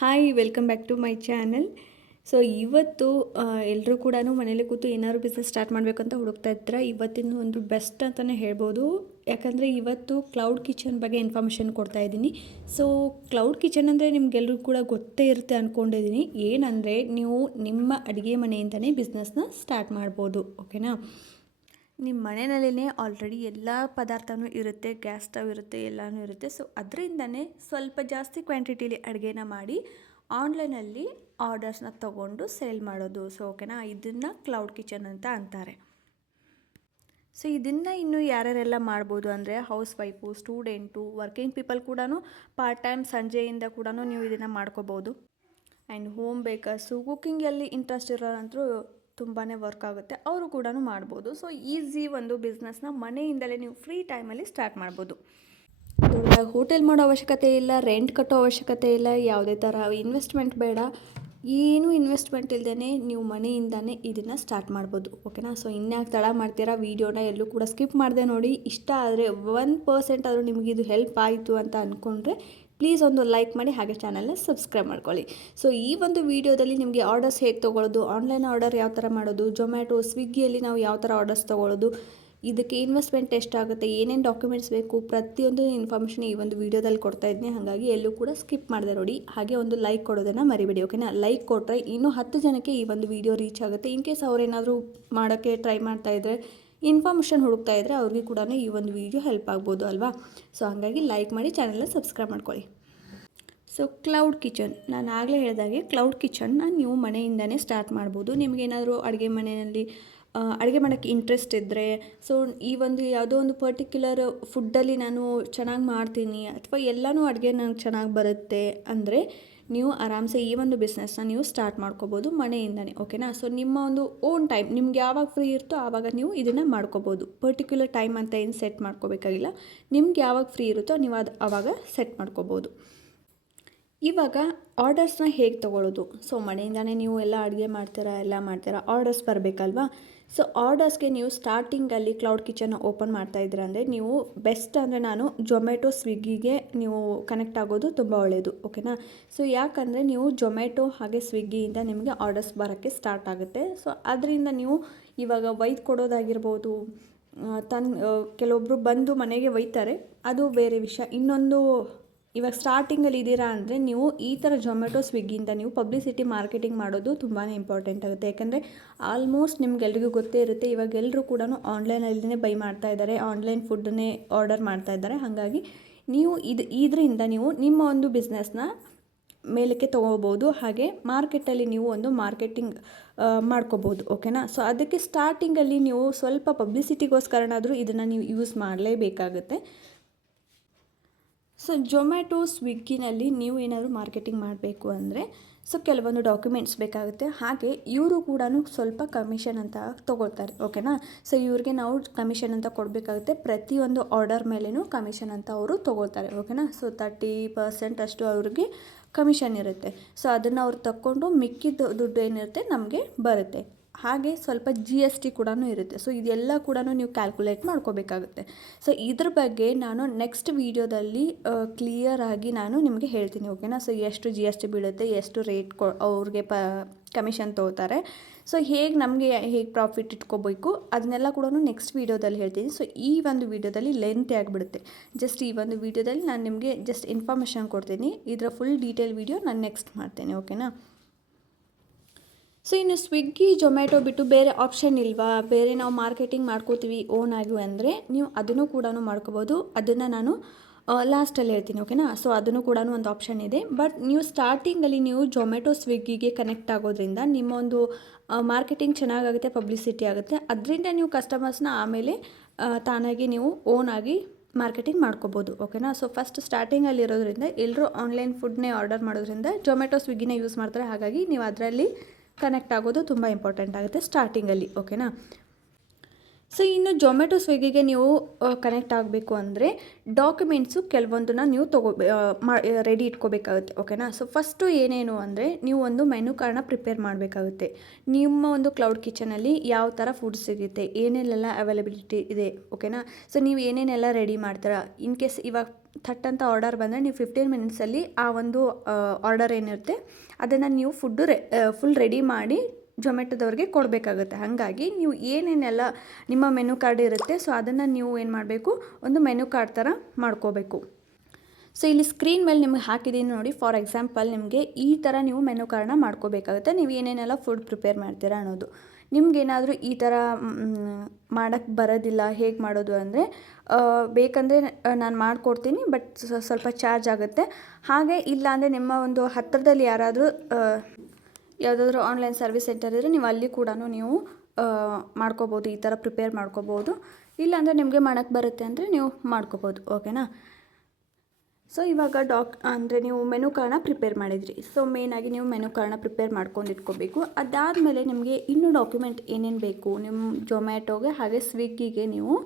Hi welcome back to my channel. So ಇವತ್ತು ಎಲ್ಲರೂ ಕೂಡ ಮನೇಲಿ ಕೂತು ಏನಾದ್ರು ಬಿಸ್ನೆಸ್ ಸ್ಟಾರ್ಟ್ ಮಾಡಬೇಕಂತ ಹುಡುಕ್ತಾ ಇರ್ತಾರೆ. ಇವತ್ತಿನ ಒಂದು ಬೆಸ್ಟ್ ಅಂತಲೇ ಹೇಳ್ಬೋದು. ಯಾಕಂದರೆ ಇವತ್ತು ಕ್ಲೌಡ್ ಕಿಚನ್ ಬಗ್ಗೆ ಇನ್ಫಾರ್ಮೇಷನ್ ಕೊಡ್ತಾ ಇದ್ದೀನಿ. ಸೊ ಕ್ಲೌಡ್ ಕಿಚನ್ ಅಂದರೆ ನಿಮಗೆಲ್ಲರೂ ಕೂಡ ಗೊತ್ತೇ ಇರುತ್ತೆ ಅಂದ್ಕೊಂಡಿದ್ದೀನಿ. ಏನಂದರೆ ನೀವು ನಿಮ್ಮ ಅಡುಗೆ ಮನೆಯಿಂದನೇ ಬಿಸ್ನೆಸ್ನ ಸ್ಟಾರ್ಟ್ ಮಾಡ್ಬೋದು. ಓಕೆನಾ? ನಿಮ್ಮ ಮನೆಯಲ್ಲೇ ಆಲ್ರೆಡಿ ಎಲ್ಲ ಪದಾರ್ಥವೂ ಇರುತ್ತೆ, ಗ್ಯಾಸ್ ಸ್ಟವ್ ಇರುತ್ತೆ, ಎಲ್ಲನೂ ಇರುತ್ತೆ. ಸೊ ಅದರಿಂದನೇ ಸ್ವಲ್ಪ ಜಾಸ್ತಿ ಕ್ವಾಂಟಿಟಿಲಿ ಅಡುಗೆನ ಮಾಡಿ ಆನ್ಲೈನಲ್ಲಿ ಆರ್ಡರ್ಸ್ನ ತೊಗೊಂಡು ಸೇಲ್ ಮಾಡೋದು. ಸೊ ಓಕೆನಾ, ಇದನ್ನು ಕ್ಲೌಡ್ ಕಿಚನ್ ಅಂತ ಅಂತಾರೆ. ಸೊ ಇದನ್ನು ಇನ್ನು ಯಾರ್ಯಾರೆಲ್ಲ ಮಾಡ್ಬೋದು ಅಂದರೆ house wife, student, working people ಕೂಡ ಪಾರ್ಟ್ ಟೈಮ್ ಸಂಜೆಯಿಂದ ಕೂಡ ನೀವು ಇದನ್ನು ಮಾಡ್ಕೋಬೋದು. ಆ್ಯಂಡ್ ಹೋಮ್ ಬೇಕರ್ಸು, ಕುಕ್ಕಿಂಗಲ್ಲಿ ಇಂಟ್ರೆಸ್ಟ್ ಇರೋರಂತರೂ ತುಂಬಾ ವರ್ಕ್ ಆಗುತ್ತೆ, ಅವರು ಕೂಡ ಮಾಡ್ಬೋದು. ಸೊ ಈಸಿ ಒಂದು ಬಿಸ್ನೆಸ್ನ ಮನೆಯಿಂದಲೇ ನೀವು ಫ್ರೀ ಟೈಮಲ್ಲಿ ಸ್ಟಾರ್ಟ್ ಮಾಡ್ಬೋದು. ದೊಡ್ಡದಾಗಿ ಹೋಟೆಲ್ ಮಾಡೋ ಅವಶ್ಯಕತೆ ಇಲ್ಲ, ರೆಂಟ್ ಕಟ್ಟೋ ಅವಶ್ಯಕತೆ ಇಲ್ಲ, ಯಾವುದೇ ಥರ ಇನ್ವೆಸ್ಟ್ಮೆಂಟ್ ಬೇಡ. ಏನೂ ಇನ್ವೆಸ್ಟ್ಮೆಂಟ್ ಇಲ್ಲದೇ ನೀವು ಮನೆಯಿಂದನೇ ಇದನ್ನು ಸ್ಟಾರ್ಟ್ ಮಾಡ್ಬೋದು. ಓಕೆನಾ? ಸೊ ಇನ್ಯಾಕೆ ತಡ ಮಾಡ್ತೀರಾ, ವೀಡಿಯೋನ ಎಲ್ಲೂ ಕೂಡ ಸ್ಕಿಪ್ ಮಾಡಿದೆ ನೋಡಿ. ಇಷ್ಟ ಆದರೆ 1% ಆದರೂ ನಿಮಗಿದು ಹೆಲ್ಪ್ ಆಯಿತು ಅಂತ ಅಂದ್ಕೊಂಡ್ರೆ ಪ್ಲೀಸ್ ಒಂದು ಲೈಕ್ ಮಾಡಿ, ಹಾಗೆ ಚಾನಲ್ನ ಸಬ್ಸ್ಕ್ರೈಬ್ ಮಾಡ್ಕೊಳ್ಳಿ. ಸೊ ಈ ಒಂದು ವಿಡಿಯೋದಲ್ಲಿ ನಿಮಗೆ ಆರ್ಡರ್ಸ್ ಹೇಗೆ ತೊಗೊಳ್ಳೋದು, ಆನ್ಲೈನ್ ಆರ್ಡರ್ ಯಾವ ಥರ ಮಾಡೋದು, ಜೊಮ್ಯಾಟೊ, ಸ್ವಿಗ್ಗಿಯಲ್ಲಿ ನಾವು ಯಾವ ಥರ ಆರ್ಡರ್ಸ್ ತೊಗೊಳ್ಳೋದು, ಇದಕ್ಕೆ ಇನ್ವೆಸ್ಟ್ಮೆಂಟ್ ಎಷ್ಟಾಗುತ್ತೆ, ಏನೇನು ಡಾಕ್ಯುಮೆಂಟ್ಸ್ ಬೇಕು, ಪ್ರತಿಯೊಂದು ಇನ್ಫಾರ್ಮೇಷನ್ ಈ ಒಂದು ವಿಡಿಯೋದಲ್ಲಿ ಕೊಡ್ತಾ ಇದ್ದೀನಿ. ಹಾಗಾಗಿ ಎಲ್ಲೂ ಕೂಡ ಸ್ಕಿಪ್ ಮಾಡಿದೆ ನೋಡಿ. ಹಾಗೆ ಒಂದು ಲೈಕ್ ಕೊಡೋದನ್ನು ಮರಿಬೇಡಿ. ಓಕೆನಾ? ಲೈಕ್ ಕೊಟ್ಟರೆ ಇನ್ನೂ 10 ಜನಕ್ಕೆ ಈ ಒಂದು ವಿಡಿಯೋ ರೀಚ್ ಆಗುತ್ತೆ. ಇನ್ ಕೇಸ್ ಅವ್ರೇನಾದರೂ ಮಾಡೋಕ್ಕೆ ಟ್ರೈ ಮಾಡ್ತಾಯಿದ್ರೆ, ಇನ್ಫಾರ್ಮೇಷನ್ ಹುಡುಕ್ತಾ ಇದ್ದರೆ ಅವ್ರಿಗೆ ಕೂಡ ಈ ಒಂದು ವಿಡಿಯೋ ಹೆಲ್ಪ್ ಆಗ್ಬೋದು ಅಲ್ವಾ? ಸೊ ಹಾಗಾಗಿ ಲೈಕ್ ಮಾಡಿ, ಚಾನಲ್ನ ಸಬ್ಸ್ಕ್ರೈಬ್ ಮಾಡ್ಕೊಳ್ಳಿ. ಸೊ ಕ್ಲೌಡ್ ಕಿಚನ್, ನಾನು ಆಗಲೇ ಹೇಳಿದಾಗೆ ಕ್ಲೌಡ್ ಕಿಚನ್ನ ನೀವು ಮನೆಯಿಂದನೇ ಸ್ಟಾರ್ಟ್ ಮಾಡ್ಬೋದು. ನಿಮಗೇನಾದರೂ ಅಡುಗೆ ಮನೆಯಲ್ಲಿ ಅಡುಗೆ ಮಾಡೋಕ್ಕೆ ಇಂಟ್ರೆಸ್ಟ್ ಇದ್ದರೆ, ಸೊ ಈ ಒಂದು ಯಾವುದೋ ಒಂದು ಪರ್ಟಿಕ್ಯುಲರ್ ಫುಡ್ಡಲ್ಲಿ ನಾನು ಚೆನ್ನಾಗಿ ಮಾಡ್ತೀನಿ ಅಥವಾ ಎಲ್ಲನೂ ಅಡುಗೆ ನಂಗೆ ಚೆನ್ನಾಗಿ ಬರುತ್ತೆ ಅಂದರೆ ನೀವು ಆರಾಮ್ಸೆ ಈ ಒಂದು ಬಿಸ್ನೆಸ್ನ ನೀವು ಸ್ಟಾರ್ಟ್ ಮಾಡ್ಕೋಬೋದು ಮನೆಯಿಂದನೇ. ಓಕೆನಾ? ಸೊ ನಿಮ್ಮ ಒಂದು ಓನ್ ಟೈಮ್, ನಿಮ್ಗೆ ಯಾವಾಗ ಫ್ರೀ ಇರುತ್ತೋ ಆವಾಗ ನೀವು ಇದನ್ನು ಮಾಡ್ಕೋಬೋದು. ಪರ್ಟಿಕ್ಯುಲರ್ ಟೈಮ್ ಅಂತ ಏನು ಸೆಟ್ ಮಾಡ್ಕೋಬೇಕಾಗಿಲ್ಲ. ನಿಮ್ಗೆ ಯಾವಾಗ ಫ್ರೀ ಇರುತ್ತೋ ನೀವು ಆವಾಗ ಸೆಟ್ ಮಾಡ್ಕೋಬೋದು. ಇವಾಗ ಆರ್ಡರ್ಸ್ನ ಹೇಗೆ ತೊಗೊಳ್ಳೋದು? ಸೊ ಮನೆಯಿಂದನೇ ನೀವು ಎಲ್ಲ ಅಡುಗೆ ಮಾಡ್ತೀರಾ, ಆರ್ಡರ್ಸ್ ಬರಬೇಕಲ್ವಾ? ಸೊ ಆರ್ಡರ್ಸ್ಗೆ ನೀವು ಸ್ಟಾರ್ಟಿಂಗಲ್ಲಿ ಕ್ಲೌಡ್ ಕಿಚನ್ನ ಓಪನ್ ಮಾಡ್ತಾಯಿದ್ದೀರ ಅಂದರೆ ನೀವು ಬೆಸ್ಟ್ ಅಂದರೆ ನಾನು ಜೊಮ್ಯಾಟೊ, ಸ್ವಿಗ್ಗಿಗೆ ನೀವು ಕನೆಕ್ಟ್ ಆಗೋದು ತುಂಬ ಒಳ್ಳೆಯದು. ಓಕೆನಾ? ಸೊ ಯಾಕಂದರೆ ನೀವು ಜೊಮ್ಯಾಟೊ ಹಾಗೆ ಸ್ವಿಗ್ಗಿಯಿಂದ ನಿಮಗೆ ಆರ್ಡರ್ಸ್ ಬರೋಕ್ಕೆ ಸ್ಟಾರ್ಟ್ ಆಗುತ್ತೆ. ಸೊ ಅದರಿಂದ ನೀವು ಇವಾಗ ಒಯ್ದು ಕೊಡೋದಾಗಿರ್ಬೋದು, ಕೆಲವೊಬ್ಬರು ಬಂದು ಮನೆಗೆ ಒಯ್ತಾರೆ, ಅದು ಬೇರೆ ವಿಷಯ. ಇನ್ನೊಂದು, ಇವಾಗ ಸ್ಟಾರ್ಟಿಂಗಲ್ಲಿ ಇದ್ದೀರಾ ಅಂದರೆ ನೀವು ಈ ಥರ ಜೊಮ್ಯಾಟೊ, ಸ್ವಿಗ್ಗಿಯಿಂದ ನೀವು ಪಬ್ಲಿಸಿಟಿ ಮಾರ್ಕೆಟಿಂಗ್ ಮಾಡೋದು ತುಂಬಾ ಇಂಪಾರ್ಟೆಂಟ್ ಆಗುತ್ತೆ. ಯಾಕಂದರೆ ಆಲ್ಮೋಸ್ಟ್ ನಿಮ್ಗೆಲ್ರಿಗೂ ಗೊತ್ತೇ ಇರುತ್ತೆ, ಇವಾಗ ಎಲ್ಲರೂ ಕೂಡ ಆನ್ಲೈನಲ್ಲೇ ಬೈ ಮಾಡ್ತಾ ಇದ್ದಾರೆ, ಆನ್ಲೈನ್ ಫುಡ್ಡನ್ನೇ ಆರ್ಡರ್ ಮಾಡ್ತಾ ಇದ್ದಾರೆ. ಹಾಗಾಗಿ ನೀವು ಇದರಿಂದ ನೀವು ನಿಮ್ಮ ಒಂದು ಬಿಸ್ನೆಸ್ನ ಮೇಲಕ್ಕೆ ತೊಗೋಬೋದು. ಹಾಗೆ ಮಾರ್ಕೆಟಲ್ಲಿ ನೀವು ಒಂದು ಮಾರ್ಕೆಟಿಂಗ್ ಮಾಡ್ಕೋಬೋದು. ಓಕೆನಾ? ಸೊ ಅದಕ್ಕೆ ಸ್ಟಾರ್ಟಿಂಗಲ್ಲಿ ನೀವು ಸ್ವಲ್ಪ ಪಬ್ಲಿಸಿಟಿಗೋಸ್ಕರನಾದರೂ ಇದನ್ನು ನೀವು ಯೂಸ್ ಮಾಡಲೇಬೇಕಾಗುತ್ತೆ. ಸೊ ಜೊಮ್ಯಾಟೊ, ಸ್ವಿಗ್ಗಿನಲ್ಲಿ ನೀವು ಏನಾದರೂ ಮಾರ್ಕೆಟಿಂಗ್ ಮಾಡಬೇಕು ಅಂದರೆ ಸೊ ಕೆಲವೊಂದು ಡಾಕ್ಯುಮೆಂಟ್ಸ್ ಬೇಕಾಗುತ್ತೆ. ಹಾಗೆ ಇವರು ಕೂಡ ಸ್ವಲ್ಪ ಕಮಿಷನ್ ಅಂತ ತೊಗೊಳ್ತಾರೆ. ಓಕೆನಾ? ಸೊ ಇವ್ರಿಗೆ ನಾವು ಕಮಿಷನ್ ಅಂತ ಕೊಡಬೇಕಾಗುತ್ತೆ. ಪ್ರತಿಯೊಂದು ಆರ್ಡರ್ ಮೇಲೇನೂ ಕಮಿಷನ್ ಅಂತ ಅವರು ತೊಗೊಳ್ತಾರೆ. ಓಕೆನಾ? ಸೊ 30% ಅಷ್ಟು ಅವ್ರಿಗೆ ಕಮಿಷನ್ ಇರುತ್ತೆ. ಸೊ ಅದನ್ನು ಅವ್ರು ತಕ್ಕೊಂಡು ಮಿಕ್ಕಿದ ದುಡ್ಡು ಏನಿರುತ್ತೆ ನಮಗೆ ಬರುತ್ತೆ. ಹಾಗೆ ಸ್ವಲ್ಪ GST ಕೂಡ ಇರುತ್ತೆ. ಸೊ ಇದೆಲ್ಲ ಕೂಡ ನೀವು ಕ್ಯಾಲ್ಕುಲೇಟ್ ಮಾಡ್ಕೋಬೇಕಾಗುತ್ತೆ. ಸೊ ಇದ್ರ ಬಗ್ಗೆ ನಾನು ನೆಕ್ಸ್ಟ್ ವೀಡಿಯೋದಲ್ಲಿ ಕ್ಲಿಯರಾಗಿ ನಾನು ನಿಮಗೆ ಹೇಳ್ತೀನಿ. ಓಕೆನಾ? ಸೊ ಎಷ್ಟು GST ಬೀಳುತ್ತೆ, ಎಷ್ಟು ರೇಟ್ ಅವ್ರಿಗೆ ಕಮಿಷನ್ ತೊಗೋತಾರೆ, ಸೊ ನಮಗೆ ಹೇಗೆ ಪ್ರಾಫಿಟ್ ಇಟ್ಕೋಬೇಕು ಅದನ್ನೆಲ್ಲ ಕೂಡ ನೆಕ್ಸ್ಟ್ ವೀಡಿಯೋದಲ್ಲಿ ಹೇಳ್ತೀನಿ. ಸೊ ಈ ಒಂದು ವೀಡಿಯೋದಲ್ಲಿ ಲೆಂತ್ ಆಗಿಬಿಡುತ್ತೆ. ಜಸ್ಟ್ ಈ ಒಂದು ವೀಡಿಯೋದಲ್ಲಿ ನಾನು ನಿಮಗೆ ಜಸ್ಟ್ ಇನ್ಫಾರ್ಮೇಷನ್ ಕೊಡ್ತೀನಿ. ಇದರ ಫುಲ್ ಡೀಟೇಲ್ ವೀಡಿಯೋ ನಾನು ನೆಕ್ಸ್ಟ್ ಮಾಡ್ತೇನೆ. ಓಕೆನಾ? ಸೊ ಇನ್ನು ಸ್ವಿಗ್ಗಿ, ಜೊಮ್ಯಾಟೊ ಬಿಟ್ಟು ಬೇರೆ ಆಪ್ಷನ್ ಇಲ್ವಾ, ಬೇರೆ ನಾವು ಮಾರ್ಕೆಟಿಂಗ್ ಮಾಡ್ಕೋತೀವಿ ಓನ್ ಆಗಿ ಅಂದರೆ ನೀವು ಅದನ್ನು ಕೂಡ ಮಾಡ್ಕೋಬೋದು. ಅದನ್ನು ನಾನು ಲಾಸ್ಟಲ್ಲಿ ಹೇಳ್ತೀನಿ. ಓಕೆನಾ? ಸೊ ಅದನ್ನು ಕೂಡ ಒಂದು ಆಪ್ಷನ್ ಇದೆ. ಬಟ್ ನೀವು ಸ್ಟಾರ್ಟಿಂಗಲ್ಲಿ ನೀವು ಜೊಮ್ಯಾಟೊ, ಸ್ವಿಗ್ಗಿಗೆ ಕನೆಕ್ಟ್ ಆಗೋದ್ರಿಂದ ನಿಮ್ಮ ಒಂದು ಮಾರ್ಕೆಟಿಂಗ್ ಚೆನ್ನಾಗಾಗುತ್ತೆ, ಪಬ್ಲಿಸಿಟಿ ಆಗುತ್ತೆ. ಅದರಿಂದ ನೀವು ಕಸ್ಟಮರ್ಸ್ನ ಆಮೇಲೆ ತಾನಾಗಿ ನೀವು ಓನಾಗಿ ಮಾರ್ಕೆಟಿಂಗ್ ಮಾಡ್ಕೋಬೋದು. ಓಕೆನಾ? ಸೊ ಫಸ್ಟ್ ಸ್ಟಾರ್ಟಿಂಗಲ್ಲಿ ಇರೋದ್ರಿಂದ ಎಲ್ಲರೂ ಆನ್ಲೈನ್ ಫುಡ್ನೇ ಆರ್ಡರ್ ಮಾಡೋದ್ರಿಂದ ಜೊಮ್ಯಾಟೊ, ಸ್ವಿಗ್ಗಿನ ಯೂಸ್ ಮಾಡ್ತಾರೆ. ಹಾಗಾಗಿ ನೀವು ಅದರಲ್ಲಿ ಕನೆಕ್ಟ್ ಆಗೋದು ತುಂಬ ಇಂಪಾರ್ಟೆಂಟ್ ಆಗುತ್ತೆ ಸ್ಟಾರ್ಟಿಂಗಲ್ಲಿ. ಓಕೆನಾ? ಸೊ ಇನ್ನು ಜೊಮ್ಯಾಟೊ, ಸ್ವಿಗ್ಗಿಗೆ ನೀವು ಕನೆಕ್ಟ್ ಆಗಬೇಕು ಅಂದರೆ ಡಾಕ್ಯುಮೆಂಟ್ಸು ಕೆಲವೊಂದನ್ನು ನೀವು ರೆಡಿ ಇಟ್ಕೋಬೇಕಾಗುತ್ತೆ. ಓಕೆನಾ? ಸೊ ಫಸ್ಟು ಏನೇನು ಅಂದರೆ ನೀವು ಒಂದು ಮೆನು ಕಾರ್ಡ್ನ ಪ್ರಿಪೇರ್ ಮಾಡಬೇಕಾಗುತ್ತೆ. ನಿಮ್ಮ ಒಂದು ಕ್ಲೌಡ್ ಕಿಚನಲ್ಲಿ ಯಾವ ಥರ ಫುಡ್ ಸಿಗುತ್ತೆ, ಏನೇನೆಲ್ಲ ಅವೈಲಬಿಲಿಟಿ ಇದೆ. ಓಕೆನಾ? ಸೊ ನೀವು ಏನೇನೆಲ್ಲ ರೆಡಿ ಮಾಡ್ತೀರಾ, ಇನ್ ಕೇಸ್ ಇವಾಗ ಥಟ್ ಅಂತ ಆರ್ಡರ್ ಬಂದರೆ ನೀವು 15 ಮಿನಿಟ್ಸಲ್ಲಿ ಆ ಒಂದು ಆರ್ಡರ್ ಏನಿರುತ್ತೆ ಅದನ್ನು ನೀವು ಫುಲ್ ರೆಡಿ ಮಾಡಿ ಝೊಮ್ಯಾಟೊದವ್ರಿಗೆ ಕೊಡಬೇಕಾಗುತ್ತೆ. ಹಾಗಾಗಿ ನೀವು ಏನೇನೆಲ್ಲ ನಿಮ್ಮ ಮೆನು ಕಾರ್ಡ್ ಇರುತ್ತೆ ಸೊ ಅದನ್ನು ನೀವು ಏನು ಮಾಡಬೇಕು, ಒಂದು ಮೆನು ಕಾರ್ಡ್ ಥರ ಮಾಡ್ಕೋಬೇಕು. ಸೊ ಇಲ್ಲಿ ಸ್ಕ್ರೀನ್ ಮೇಲೆ ನಿಮಗೆ ಹಾಕಿದ್ದೀನಿ ನೋಡಿ. ಫಾರ್ ಎಕ್ಸಾಂಪಲ್ ನಿಮಗೆ ಈ ಥರ ನೀವು ಮೆನು ಕಾರ್ಡ್ನ ಮಾಡ್ಕೋಬೇಕಾಗುತ್ತೆ. ನೀವು ಏನೇನೆಲ್ಲ ಫುಡ್ ಪ್ರಿಪೇರ್ ಮಾಡ್ತೀರಾ ಅನ್ನೋದು. ನಿಮ್ಗೇನಾದರೂ ಈ ಥರ ಮಾಡೋಕ್ಕೆ ಬರೋದಿಲ್ಲ, ಹೇಗೆ ಮಾಡೋದು ಅಂದರೆ ಬೇಕಂದರೆ ನಾನು ಮಾಡಿಕೊಡ್ತೀನಿ, ಬಟ್ ಸ್ವಲ್ಪ ಚಾರ್ಜ್ ಆಗುತ್ತೆ. ಹಾಗೆ ಇಲ್ಲ ಅಂದರೆ ನಿಮ್ಮ ಒಂದು ಹತ್ತಿರದಲ್ಲಿ ಯಾರಾದರೂ ಯಾವುದಾದ್ರೂ ಆನ್ಲೈನ್ ಸರ್ವಿಸ್ ಸೆಂಟರ್ ಇದ್ದರೆ ನೀವು ಅಲ್ಲಿ ಕೂಡ ನೀವು ಮಾಡ್ಕೋಬೋದು, ಈ ಥರ ಪ್ರಿಪೇರ್ ಮಾಡ್ಕೋಬೋದು. ಇಲ್ಲಾಂದರೆ ನಿಮಗೆ ಮಾಡೋಕ್ಕೆ ಬರುತ್ತೆ ಅಂದರೆ ನೀವು ಮಾಡ್ಕೋಬೋದು. ಓಕೆನಾ. ಸೊ ಇವಾಗ ಅಂದರೆ ನೀವು ಮೆನು ಕಾರ್ಡ್ನ ಪ್ರಿಪೇರ್ ಮಾಡಿದ್ರಿ. ಸೊ ಮೇಯ್ನಾಗಿ ನೀವು ಮೆನು ಕಾರ್ಡ್ನ ಪ್ರಿಪೇರ್ ಮಾಡ್ಕೊಂಡು ಇಟ್ಕೋಬೇಕು. ಅದಾದಮೇಲೆ ನಿಮಗೆ ಇನ್ನೂ ಡಾಕ್ಯುಮೆಂಟ್ ಏನೇನು ಬೇಕು, ನಿಮ್ಮ ಝೊಮ್ಯಾಟೊಗೆ ಹಾಗೆ ಸ್ವಿಗ್ಗಿಗೆ ನೀವು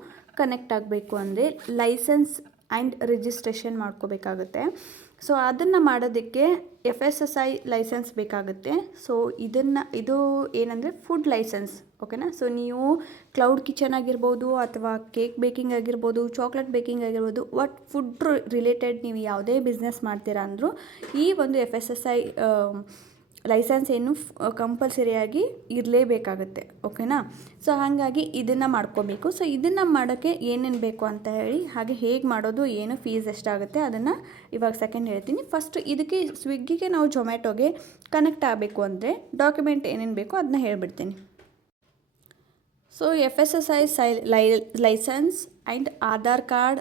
ಕನೆಕ್ಟ್ ಆಗಬೇಕು ಅಂದರೆ ಲೈಸೆನ್ಸ್ ಆ್ಯಂಡ್ ರಿಜಿಸ್ಟ್ರೇಷನ್ ಮಾಡ್ಕೋಬೇಕಾಗುತ್ತೆ. ಸೊ ಅದನ್ನು ಮಾಡೋದಕ್ಕೆ FSSAI ಲೈಸೆನ್ಸ್ ಬೇಕಾಗುತ್ತೆ. ಸೊ ಇದು ಏನಂದರೆ ಫುಡ್ ಲೈಸೆನ್ಸ್. ಓಕೆನಾ. ಸೊ ನೀವು ಕ್ಲೌಡ್ ಕಿಚನ್ ಆಗಿರ್ಬೋದು ಅಥವಾ ಕೇಕ್ ಬೇಕಿಂಗ್ ಆಗಿರ್ಬೋದು, ಚಾಕ್ಲೇಟ್ ಬೇಕಿಂಗ್ ಆಗಿರ್ಬೋದು, ಫುಡ್ ರಿಲೇಟೆಡ್ ನೀವು ಯಾವುದೇ ಬಿಸ್ನೆಸ್ ಮಾಡ್ತೀರಾ ಅಂದರೂ ಈ ಒಂದು FSSAI ಲೈಸೆನ್ಸ್ ಏನು ಕಂಪಲ್ಸರಿಯಾಗಿ ಇರಲೇಬೇಕಾಗುತ್ತೆ. ಓಕೆನಾ. ಸೊ ಹಾಗಾಗಿ ಇದನ್ನು ಮಾಡ್ಕೋಬೇಕು. ಸೊ ಇದನ್ನು ಮಾಡೋಕ್ಕೆ ಏನೇನು ಬೇಕು ಅಂತ ಹೇಳಿ, ಹಾಗೆ ಹೇಗೆ ಮಾಡೋದು, ಏನು ಫೀಸ್ ಎಷ್ಟಾಗುತ್ತೆ ಅದನ್ನು ಇವಾಗ ಸೆಕೆಂಡ್ ಹೇಳ್ತೀನಿ. ಫಸ್ಟ್ ಇದಕ್ಕೆ ಸ್ವಿಗ್ಗಿಗೆ ನಾವು ಝೊಮ್ಯಾಟೊಗೆ ಕನೆಕ್ಟ್ ಆಗಬೇಕು ಅಂದರೆ ಡಾಕ್ಯುಮೆಂಟ್ ಏನೇನು ಬೇಕೋ ಅದನ್ನ ಹೇಳ್ಬಿಡ್ತೀನಿ. So FSSAI licence and Aadhaar card,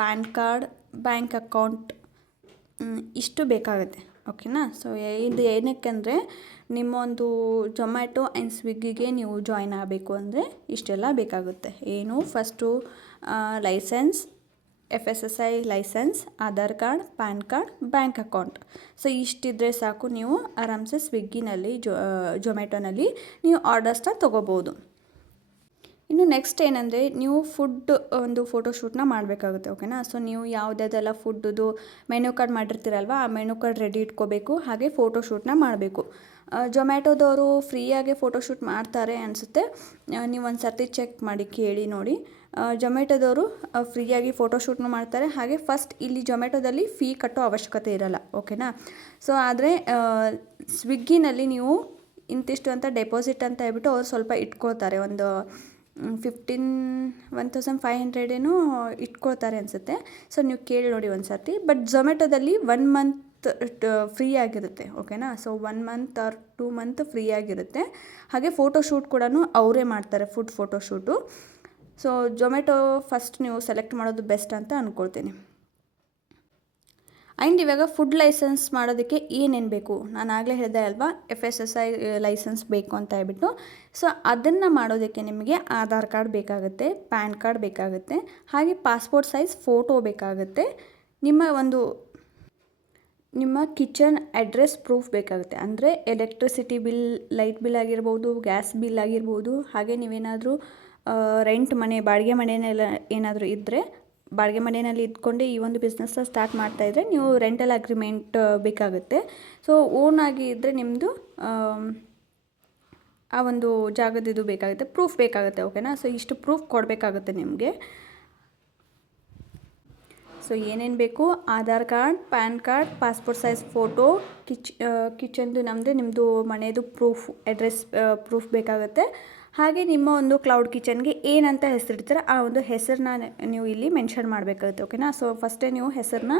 PAN card, bank account ಇಷ್ಟು ಬೇಕಾಗುತ್ತೆ. ಓಕೆನಾ. ಸೊ ಇದು ಏನಕ್ಕೆಂದರೆ ನಿಮ್ಮ ಒಂದು ಝೊಮ್ಯಾಟೊ ಆ್ಯಂಡ್ ಸ್ವಿಗ್ಗಿಗೆ ನೀವು ಜಾಯ್ನ್ ಆಗಬೇಕು ಅಂದರೆ ಇಷ್ಟೆಲ್ಲ ಬೇಕಾಗುತ್ತೆ. ಏನು first licence, FSSAI licence, Aadhaar card, PAN card, bank account. So ಇಷ್ಟಿದ್ರೆ ಸಾಕು, ನೀವು ಆರಾಮ್ಸೆ ಸ್ವಿಗ್ಗಿನಲ್ಲಿ ಝೊಮ್ಯಾಟೊನಲ್ಲಿ ನೀವು ಆರ್ಡರ್ಸ್ನ ತೊಗೋಬೋದು. ಇನ್ನು ನೆಕ್ಸ್ಟ್ ಏನಂದರೆ ನೀವು ಫುಡ್ ಒಂದು ಫೋಟೋಶೂಟ್ನ ಮಾಡಬೇಕಾಗುತ್ತೆ. ಓಕೆನಾ. ಸೊ ನೀವು ಯಾವುದ್ಯಾವುದೆಲ್ಲ ಫುಡ್ದು ಮೆನು ಕಾರ್ಡ್ ಮಾಡಿರ್ತೀರಲ್ವ, ಆ ಮೆನು ಕಾರ್ಡ್ ರೆಡಿ ಇಟ್ಕೋಬೇಕು, ಹಾಗೆ ಫೋಟೋಶೂಟ್ನ ಮಾಡಬೇಕು. ಝೊಮ್ಯಾಟೊದವರು ಫ್ರೀಯಾಗೆ ಫೋಟೋಶೂಟ್ ಮಾಡ್ತಾರೆ ಅನಿಸುತ್ತೆ. ನೀವು ಒಂದು ಸರ್ತಿ ಚೆಕ್ ಮಾಡಿ ಕೇಳಿ ನೋಡಿ. ಝೊಮ್ಯಾಟೊದವರು ಫ್ರೀಯಾಗಿ ಫೋಟೋಶೂಟ್ನ ಮಾಡ್ತಾರೆ. ಹಾಗೆ ಫಸ್ಟ್ ಇಲ್ಲಿ ಝೊಮ್ಯಾಟೊದಲ್ಲಿ ಫೀ ಕಟ್ಟೋ ಅವಶ್ಯಕತೆ ಇರಲ್ಲ. ಓಕೆನಾ. ಸೊ ಆದರೆ ಸ್ವಿಗ್ಗಿನಲ್ಲಿ ನೀವು ಇಂತಿಷ್ಟು ಅಂತ ಡೆಪಾಸಿಟ್ ಅಂತ ಹೇಳ್ಬಿಟ್ಟು ಅವ್ರು ಸ್ವಲ್ಪ ಇಟ್ಕೋತಾರೆ. ಒಂದು 1,500 ಏನೋ ಇಟ್ಕೊಳ್ತಾರೆ ಅನಿಸುತ್ತೆ. ಸೊ ನೀವು ಕೇಳಿ ನೋಡಿ ಒಂದು ಸರ್ತಿ. ಬಟ್ ಝೊಮ್ಯಾಟೊದಲ್ಲಿ 1 ಮಂತ್ ಫ್ರೀ ಆಗಿರುತ್ತೆ. ಓಕೆನಾ. So 1 month R 2 month free ಆಗಿರುತ್ತೆ. ಹಾಗೆ ಫೋಟೋಶೂಟ್ ಕೂಡ ಅವರೇ ಮಾಡ್ತಾರೆ, food photoshoot. So Zomato first ನೀವು ಸೆಲೆಕ್ಟ್ ಮಾಡೋದು ಬೆಸ್ಟ್ ಅಂತ ಅಂದ್ಕೊಳ್ತೀನಿ. ಆ್ಯಂಡ್ ಇವಾಗ ಫುಡ್ ಲೈಸೆನ್ಸ್ ಮಾಡೋದಕ್ಕೆ ಏನೇನು ಬೇಕು, ನಾನು ಆಗಲೇ ಹೇಳಿದೆ ಅಲ್ವಾ, FSSAI ಲೈಸೆನ್ಸ್ ಬೇಕು ಅಂತ ಹೇಳ್ಬಿಟ್ಟು. ಸೊ ಅದನ್ನು ಮಾಡೋದಕ್ಕೆ ನಿಮಗೆ ಆಧಾರ್ ಕಾರ್ಡ್ ಬೇಕಾಗುತ್ತೆ, ಪ್ಯಾನ್ ಕಾರ್ಡ್ ಬೇಕಾಗುತ್ತೆ, ಹಾಗೆ ಪಾಸ್ಪೋರ್ಟ್ ಸೈಜ್ ಫೋಟೋ ಬೇಕಾಗುತ್ತೆ, ನಿಮ್ಮ ಕಿಚನ್ ಅಡ್ರೆಸ್ ಪ್ರೂಫ್ ಬೇಕಾಗುತ್ತೆ. ಅಂದರೆ ಎಲೆಕ್ಟ್ರಿಸಿಟಿ ಬಿಲ್, ಲೈಟ್ ಬಿಲ್ ಆಗಿರ್ಬೋದು, ಗ್ಯಾಸ್ ಬಿಲ್ ಆಗಿರ್ಬೋದು, ಹಾಗೆ ನೀವೇನಾದರೂ ರೆಂಟ್ ಮನೆ, ಬಾಡಿಗೆ ಮನೆಯೆಲ್ಲ ಏನಾದರೂ ಇದ್ದರೆ, ಬಾಡಿಗೆ ಮನೆಯಲ್ಲಿ ಇದ್ಕೊಂಡೆ ಈ ಒಂದು ಬಿಸ್ನೆಸ್ನ ಸ್ಟಾರ್ಟ್ ಮಾಡ್ತಾಯಿದ್ರೆ ನೀವು ರೆಂಟಲ್ ಅಗ್ರಿಮೆಂಟ್ ಬೇಕಾಗುತ್ತೆ. ಸೊ ಓನಾಗಿ ಇದ್ದರೆ ನಿಮ್ಮದು ಆ ಒಂದು ಜಾಗದ್ದು ಬೇಕಾಗುತ್ತೆ, ಪ್ರೂಫ್ ಬೇಕಾಗುತ್ತೆ. ಓಕೆನಾ. ಸೊ ಇಷ್ಟು ಪ್ರೂಫ್ ಕೊಡಬೇಕಾಗುತ್ತೆ ನಿಮಗೆ. ಸೊ ಏನೇನು ಬೇಕು, Aadhaar card, PAN card, passport size photo, ಕಿಚನ್ದು ನಮ್ಮದು ನಿಮ್ಮದು ಮನೆಯದು ಪ್ರೂಫ್, ಅಡ್ರೆಸ್ ಪ್ರೂಫ್ ಬೇಕಾಗುತ್ತೆ. ಹಾಗೆ ನಿಮ್ಮ ಒಂದು ಕ್ಲೌಡ್ ಕಿಚನ್ಗೆ ಏನಂತ ಹೆಸರಿಡ್ತಾರೆ ಆ ಒಂದು ಹೆಸರನ್ನ ನೀವು ಇಲ್ಲಿ ಮೆನ್ಷನ್ ಮಾಡಬೇಕಾಗುತ್ತೆ. ಓಕೆನಾ. ಸೊ ಫಸ್ಟೇ ನೀವು ಹೆಸರನ್ನ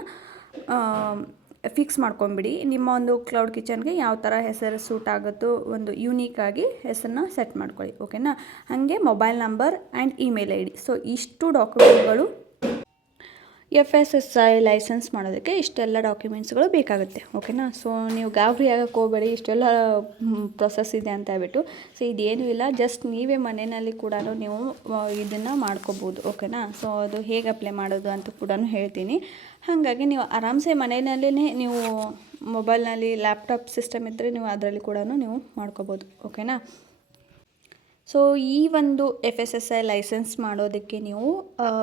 ಫಿಕ್ಸ್ ಮಾಡ್ಕೊಂಬಿಡಿ. ನಿಮ್ಮ ಒಂದು ಕ್ಲೌಡ್ ಕಿಚನ್ಗೆ ಯಾವ ಥರ ಹೆಸರು ಸೂಟ್ ಆಗುತ್ತೋ ಒಂದು ಯೂನೀಕಾಗಿ ಹೆಸರನ್ನ ಸೆಟ್ ಮಾಡ್ಕೊಳ್ಳಿ. ಓಕೆನಾ. ಹಾಗೆ mobile number and email ID. So ಇಷ್ಟು ಡಾಕ್ಯುಮೆಂಟ್ಗಳು FSSAI ಲೈಸೆನ್ಸ್ ಮಾಡೋದಕ್ಕೆ ಇಷ್ಟೆಲ್ಲ ಡಾಕ್ಯುಮೆಂಟ್ಸ್ಗಳು ಬೇಕಾಗುತ್ತೆ. ಓಕೆನಾ. ಸೊ ನೀವು ಗಾಬರಿ ಆಗಕ್ಕೆ ಹೋಗಬೇಡಿ, ಇಷ್ಟೆಲ್ಲ ಪ್ರೊಸೆಸ್ ಇದೆ ಅಂತ ಹೇಳ್ಬಿಟ್ಟು. ಸೊ ಇದೇನೂ ಇಲ್ಲ, ಜಸ್ಟ್ ನೀವೇ ಮನೆಯಲ್ಲಿ ಕೂಡ ನೀವು ಇದನ್ನು ಮಾಡ್ಕೋಬೋದು. ಓಕೆನಾ. ಸೊ ಅದು ಹೇಗೆ ಅಪ್ಲೈ ಮಾಡೋದು ಅಂತ ಕೂಡ ಹೇಳ್ತೀನಿ. ಹಾಗಾಗಿ ನೀವು ಆರಾಮ್ಸೆ ಮನೆಯಲ್ಲೇ ನೀವು ಮೊಬೈಲ್ನಲ್ಲಿ ಲ್ಯಾಪ್ಟಾಪ್ ಸಿಸ್ಟಮ್ ಇದ್ದರೆ ನೀವು ಅದರಲ್ಲಿ ಕೂಡ ನೀವು ಮಾಡ್ಕೋಬೋದು. ಓಕೆನಾ. ಸೊ ಈ ಒಂದು FSSAI ಲೈಸೆನ್ಸ್ ಮಾಡೋದಕ್ಕೆ ನೀವು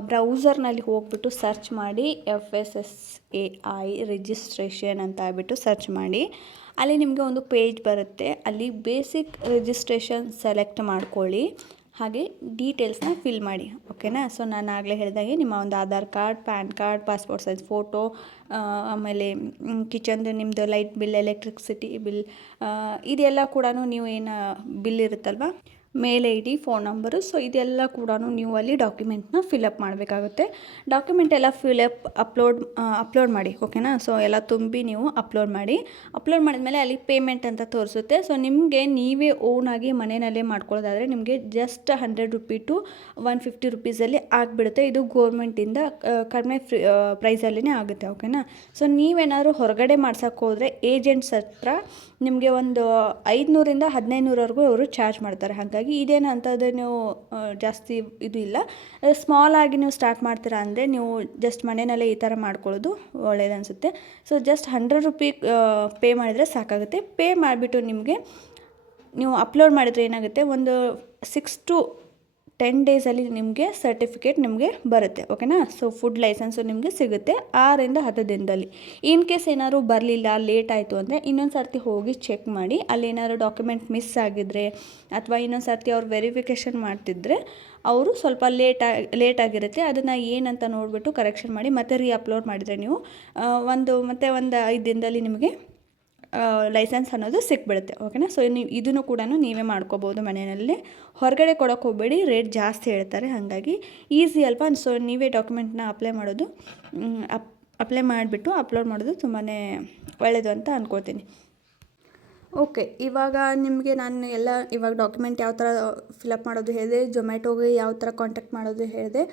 ಬ್ರೌಸರ್ನಲ್ಲಿ ಹೋಗ್ಬಿಟ್ಟು ಸರ್ಚ್ ಮಾಡಿ, FSSAI ರಿಜಿಸ್ಟ್ರೇಷನ್ ಅಂತ ಹೇಳ್ಬಿಟ್ಟು ಸರ್ಚ್ ಮಾಡಿ. ಅಲ್ಲಿ ನಿಮಗೆ ಒಂದು ಪೇಜ್ ಬರುತ್ತೆ, ಅಲ್ಲಿ ಬೇಸಿಕ್ ರಿಜಿಸ್ಟ್ರೇಷನ್ ಸೆಲೆಕ್ಟ್ ಮಾಡ್ಕೊಳ್ಳಿ. ಹಾಗೆ ಡೀಟೇಲ್ಸ್ನ ಫಿಲ್ ಮಾಡಿ, ಓಕೆನಾ. ಸೊ ನಾನು ಆಗಲೇ ಹೇಳಿದಾಗೆ ನಿಮ್ಮ ಒಂದು Aadhaar card, PAN card, passport size photo, ಆಮೇಲೆ ಕಿಚನ್ದು ನಿಮ್ಮದು ಲೈಟ್ ಬಿಲ್, ಎಲೆಕ್ಟ್ರಿಸಿಟಿ ಬಿಲ್, ಇದೆಲ್ಲ ಕೂಡ ನೀವು ಏನು ಬಿಲ್ ಇರುತ್ತಲ್ವ, mail I D, phone number, so ಇದೆಲ್ಲ ಕೂಡ ನೀವು ಅಲ್ಲಿ ಡಾಕ್ಯುಮೆಂಟ್ನ ಫಿಲಪ್ ಮಾಡಬೇಕಾಗುತ್ತೆ. ಡಾಕ್ಯುಮೆಂಟ್ ಎಲ್ಲ ಅಪ್ಲೋಡ್ ಮಾಡಿ, ಓಕೆನಾ. ಸೊ ಎಲ್ಲ ತುಂಬಿ ನೀವು ಅಪ್ಲೋಡ್ ಮಾಡಿದ್ಮೇಲೆ ಅಲ್ಲಿ ಪೇಮೆಂಟ್ ಅಂತ ತೋರಿಸುತ್ತೆ. ಸೊ ನಿಮಗೆ ನೀವೇ ಓನಾಗಿ ಮನೆಯಲ್ಲೇ ಮಾಡ್ಕೊಳ್ಳೋದಾದರೆ ನಿಮಗೆ ಜಸ್ಟ್ 100 ರೂಪಿ ಟು 150 ರುಪೀಸಲ್ಲಿ ಆಗಿಬಿಡುತ್ತೆ. ಇದು ಗೋರ್ಮೆಂಟಿಂದ ಕಡಿಮೆ ಪ್ರೈಸಲ್ಲಿನೇ ಆಗುತ್ತೆ, ಓಕೆನಾ. ಸೊ ನೀವೇನಾದ್ರು ಹೊರಗಡೆ ಮಾಡ್ಸೋಕ್ಕೆ ಹೋದರೆ ಏಜೆಂಟ್ಸ್ ಹತ್ರ ನಿಮಗೆ ಒಂದು 500ರಿಂದ 1500ವರೆಗೂ ಅವರು ಚಾರ್ಜ್ ಮಾಡ್ತಾರೆ. ಹಾಗಾಗಿ ಇದೇನು ಅಂಥದ್ದೇನು ಜಾಸ್ತಿ ಇದು ಇಲ್ಲ. ಸ್ಮಾಲಾಗಿ ನೀವು ಸ್ಟಾರ್ಟ್ ಮಾಡ್ತೀರಾ ಅಂದರೆ ನೀವು ಜಸ್ಟ್ ಮನೆಯಲ್ಲೇ ಈ ಥರ ಮಾಡ್ಕೊಳ್ಳೋದು ಒಳ್ಳೆಯದನಿಸುತ್ತೆ. ಸೊ ಜಸ್ಟ್ 100 ರೂಪಿ ಪೇ ಮಾಡಿದರೆ ಸಾಕಾಗುತ್ತೆ. ಪೇ ಮಾಡಿಬಿಟ್ಟು ನೀವು ಅಪ್ಲೋಡ್ ಮಾಡಿದರೆ ಏನಾಗುತ್ತೆ, ಒಂದು 6 to 10 ಡೇಸಲ್ಲಿ ನಿಮಗೆ ಸರ್ಟಿಫಿಕೇಟ್ ನಿಮಗೆ ಬರುತ್ತೆ, ಓಕೆನಾ. ಸೊ ಫುಡ್ ಲೈಸೆನ್ಸು ನಿಮಗೆ ಸಿಗುತ್ತೆ 6ರಿಂದ 10 ದಿನದಲ್ಲಿ. ಇನ್ ಕೇಸ್ ಏನಾದ್ರು ಬರಲಿಲ್ಲ, ಲೇಟ್ ಆಯಿತು ಅಂದರೆ ಇನ್ನೊಂದು ಸರ್ತಿ ಹೋಗಿ ಚೆಕ್ ಮಾಡಿ. ಅಲ್ಲಿ ಏನಾದ್ರು ಡಾಕ್ಯುಮೆಂಟ್ ಮಿಸ್ ಆಗಿದ್ದರೆ ಅಥವಾ ಇನ್ನೊಂದು ಸರ್ತಿ ಅವ್ರು ವೆರಿಫಿಕೇಷನ್ ಮಾಡ್ತಿದ್ರೆ ಅವರು ಸ್ವಲ್ಪ ಲೇಟ್ ಆಗಿರುತ್ತೆ. ಅದನ್ನು ಏನಂತ ನೋಡಿಬಿಟ್ಟು ಕರೆಕ್ಷನ್ ಮಾಡಿ ಮತ್ತೆ ಅಪ್ಲೋಡ್ ಮಾಡಿದರೆ ನೀವು ಒಂದು 5 ದಿನದಲ್ಲಿ ನಿಮಗೆ ಲೈಸೆನ್ಸ್ ಅನ್ನೋದು ಸಿಕ್ಬಿಡುತ್ತೆ, ಓಕೆನಾ. ಸೊ ನೀವು ಇದನ್ನು ಕೂಡ ನೀವೇ ಮಾಡ್ಕೋಬೋದು ಮನೆಯಲ್ಲೇ. ಹೊರಗಡೆ ಕೊಡೋಕ್ಕೆ ಹೋಗಬೇಡಿ, ರೇಟ್ ಜಾಸ್ತಿ ಹೇಳ್ತಾರೆ. ಹಾಗಾಗಿ ಈಸಿ ಅಲ್ವಾ. ಸೊ ನೀವೇ ಡಾಕ್ಯುಮೆಂಟ್ನ ಅಪ್ಲೈ ಮಾಡಿಬಿಟ್ಟು ಅಪ್ಲೋಡ್ ಮಾಡೋದು ತುಂಬಾ ಒಳ್ಳೆಯದು ಅಂತ ಅಂದ್ಕೊಳ್ತೀನಿ. ಓಕೆ, ಇವಾಗ ನಿಮಗೆ ನಾನು ಇವಾಗ ಡಾಕ್ಯುಮೆಂಟ್ ಯಾವ ಥರ ಫಿಲಪ್ ಮಾಡೋದು ಹೇಳಿದೆ, ಝೊಮ್ಯಾಟೋಗೆ ಯಾವ ಥರ ಕಾಂಟ್ಯಾಕ್ಟ್ ಮಾಡೋದು ಹೇಳಿದೆ,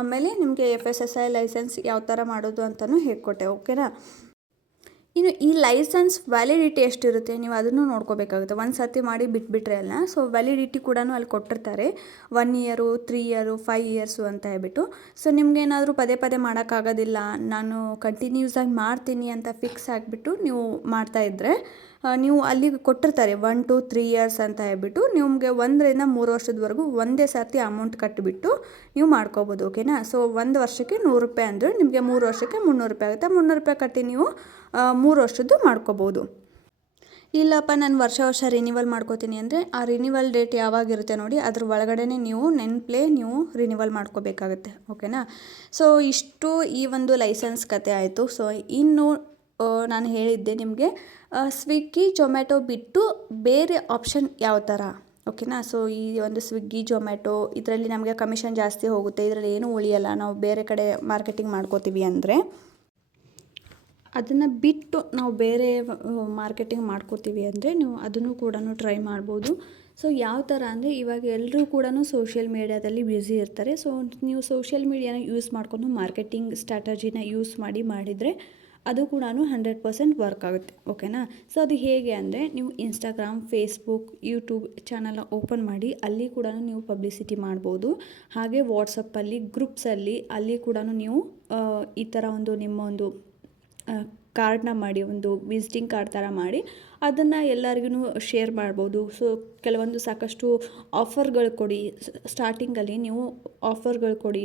ಆಮೇಲೆ ನಿಮಗೆ FSSAI ಲೈಸೆನ್ಸ್ ಯಾವ ಥರ ಮಾಡೋದು ಅಂತಲೂ ಹೇಳ್ಕೊಟ್ಟೆ, ಓಕೆನಾ. ಇನ್ನು ಈ ಲೈಸೆನ್ಸ್ ವ್ಯಾಲಿಡಿಟಿ ಎಷ್ಟಿರುತ್ತೆ ನೀವು ಅದನ್ನು ನೋಡ್ಕೋಬೇಕಾಗುತ್ತೆ. ಒಂದು ಸರ್ತಿ ಮಾಡಿ ಬಿಟ್ಬಿಟ್ರೆ ಅಲ್ಲ. ಸೊ ವ್ಯಾಲಿಡಿಟಿ ಕೂಡ ಅಲ್ಲಿ ಕೊಟ್ಟಿರ್ತಾರೆ, 1 ಇಯರು, 3 ಇಯರು, 5 ಇಯರ್ಸು ಅಂತ ಹೇಳ್ಬಿಟ್ಟು. ಸೊ ನಿಮಗೇನಾದರೂ ಪದೇ ಮಾಡೋಕ್ಕಾಗೋದಿಲ್ಲ, ನಾನು ಕಂಟಿನ್ಯೂಸ್ ಆಗಿ ಮಾಡ್ತೀನಿ ಅಂತ ಫಿಕ್ಸ್ ಆಗಿಬಿಟ್ಟು ನೀವು ಮಾಡ್ತಾಯಿದ್ರೆ ನೀವು ಅಲ್ಲಿ ಕೊಟ್ಟಿರ್ತಾರೆ 1 to 3 ಇಯರ್ಸ್ ಅಂತ ಹೇಳ್ಬಿಟ್ಟು ನಿಮಗೆ 1ರಿಂದ 3 ವರ್ಷದವರೆಗೂ ಒಂದೇ ಸರ್ತಿ ಅಮೌಂಟ್ ಕಟ್ಟಿಬಿಟ್ಟು ನೀವು ಮಾಡ್ಕೋಬೋದು, ಓಕೆನಾ. ಸೊ 1 ವರ್ಷಕ್ಕೆ 100 ರೂಪಾಯಿ ಅಂದರೆ ನಿಮಗೆ 3 ವರ್ಷಕ್ಕೆ 300 ರೂಪಾಯಿ ಆಗುತ್ತೆ. 300 ರೂಪಾಯಿ ಕಟ್ಟಿ ನೀವು 3 ವರ್ಷದ್ದು ಮಾಡ್ಕೋಬೋದು. ಇಲ್ಲಪ್ಪ ನಾನು ವರ್ಷ ರಿನಿವಲ್ ಮಾಡ್ಕೋತೀನಿ ಅಂದರೆ ಆ ರಿನಿವಲ್ ಡೇಟ್ ಯಾವಾಗಿರುತ್ತೆ ನೋಡಿ, ಅದ್ರ ಒಳಗಡೆ ನೀವು ನೀವು ರಿನಿವಲ್ ಮಾಡ್ಕೋಬೇಕಾಗುತ್ತೆ, ಓಕೆನಾ. ಸೊ ಇಷ್ಟು ಈ ಒಂದು ಲೈಸೆನ್ಸ್ ಕತೆ ಆಯಿತು. ಸೊ ಇನ್ನು ನಾನು ಹೇಳಿದ್ದೆ ನಿಮಗೆ ಸ್ವಿಗ್ಗಿ, ಝೊಮ್ಯಾಟೊ ಬಿಟ್ಟು ಬೇರೆ ಆಪ್ಷನ್ ಯಾವ ಥರ, ಓಕೆನಾ. ಸೊ ಈ ಒಂದು ಸ್ವಿಗ್ಗಿ, ಝೊಮ್ಯಾಟೊ ಇದರಲ್ಲಿ ನಮಗೆ ಕಮಿಷನ್ ಜಾಸ್ತಿ ಹೋಗುತ್ತೆ, ಇದರಲ್ಲಿ ಏನೂ ಉಳಿಯಲ್ಲ, ನಾವು ಬೇರೆ ಕಡೆ ಮಾರ್ಕೆಟಿಂಗ್ ಮಾಡ್ಕೋತೀವಿ ಅಂದರೆ ಅದನ್ನು ಬಿಟ್ಟು ನಾವು ಬೇರೆ ಮಾರ್ಕೆಟಿಂಗ್ ಮಾಡ್ಕೋತೀವಿ ಅಂದರೆ ನೀವು ಅದನ್ನು ಕೂಡ ಟ್ರೈ ಮಾಡ್ಬೋದು. ಸೊ ಯಾವ ಥರ ಅಂದರೆ ಇವಾಗ ಎಲ್ಲರೂ ಕೂಡ ಸೋಷಿಯಲ್ ಮೀಡ್ಯಾದಲ್ಲಿ ಬ್ಯುಸಿ ಇರ್ತಾರೆ. ಸೊ ನೀವು ಸೋಷಿಯಲ್ ಮೀಡಿಯಾನ ಯೂಸ್ ಮಾಡ್ಕೊಂಡು ಮಾರ್ಕೆಟಿಂಗ್ ಸ್ಟ್ರಾಟಜಿನ ಯೂಸ್ ಮಾಡಿದರೆ ಅದು ಕೂಡ 100% ವರ್ಕ್ ಆಗುತ್ತೆ, ಓಕೆನಾ. ಸೊ ಅದು ಹೇಗೆ ಅಂದರೆ ನೀವು ಇನ್ಸ್ಟಾಗ್ರಾಮ್, ಫೇಸ್ಬುಕ್, ಯೂಟ್ಯೂಬ್ ಚಾನಲ್ನ ಓಪನ್ ಮಾಡಿ ಅಲ್ಲಿ ಕೂಡ ನೀವು ಪಬ್ಲಿಸಿಟಿ ಮಾಡ್ಬೋದು. ಹಾಗೆ ವಾಟ್ಸಪ್ಪಲ್ಲಿ ಗ್ರೂಪ್ಸಲ್ಲಿ ಅಲ್ಲಿ ಕೂಡ ನೀವು ಈ ಥರ ನಿಮ್ಮ ಒಂದು ಕಾರ್ಡ್ನ ಮಾಡಿ, ಒಂದು ವಿಸಿಟಿಂಗ್ ಕಾರ್ಡ್ ಥರ ಮಾಡಿ ಅದನ್ನು ಎಲ್ಲರಿಗೂ ಶೇರ್ ಮಾಡ್ಬೋದು. ಸೊ ಕೆಲವೊಂದು ಸಾಕಷ್ಟು ಆಫರ್ಗಳು ಕೊಡಿ, ಸ್ಟಾರ್ಟಿಂಗಲ್ಲಿ ನೀವು ಆಫರ್ಗಳು ಕೊಡಿ.